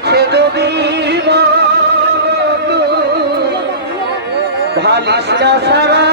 আছে যদি ভালিশটা সারা